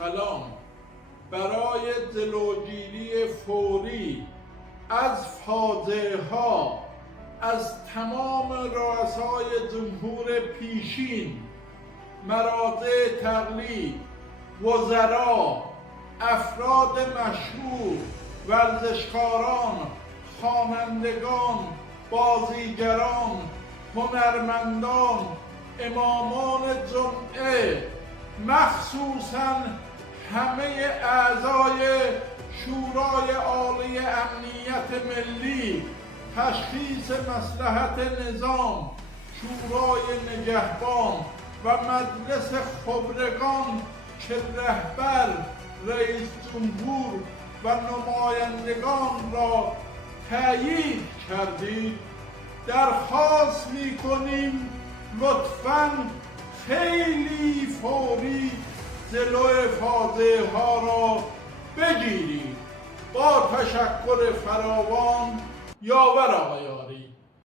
سلام. برای جلوگیری فوری از فاجعه ها از تمام رؤسای جمهور پیشین، مراجع تقلید، وزرا، افراد مشهور، ورزشکاران، خوانندگان، بازیگران، هنرمندان، امامان جمعه، مخصوصاً همه اعضای شورای عالی امنیت ملی، تشخیص مصلحت نظام، شورای نگهبان و مجلس خبرگان که رهبر، رئیس جمهور و نمایندگان را تأیید کردید، درخواست می‌کنیم لطفاً خیلی فوری جلوی فاجعه ها را بگیرید. با تشکر فراوان، یاور آقای عالی.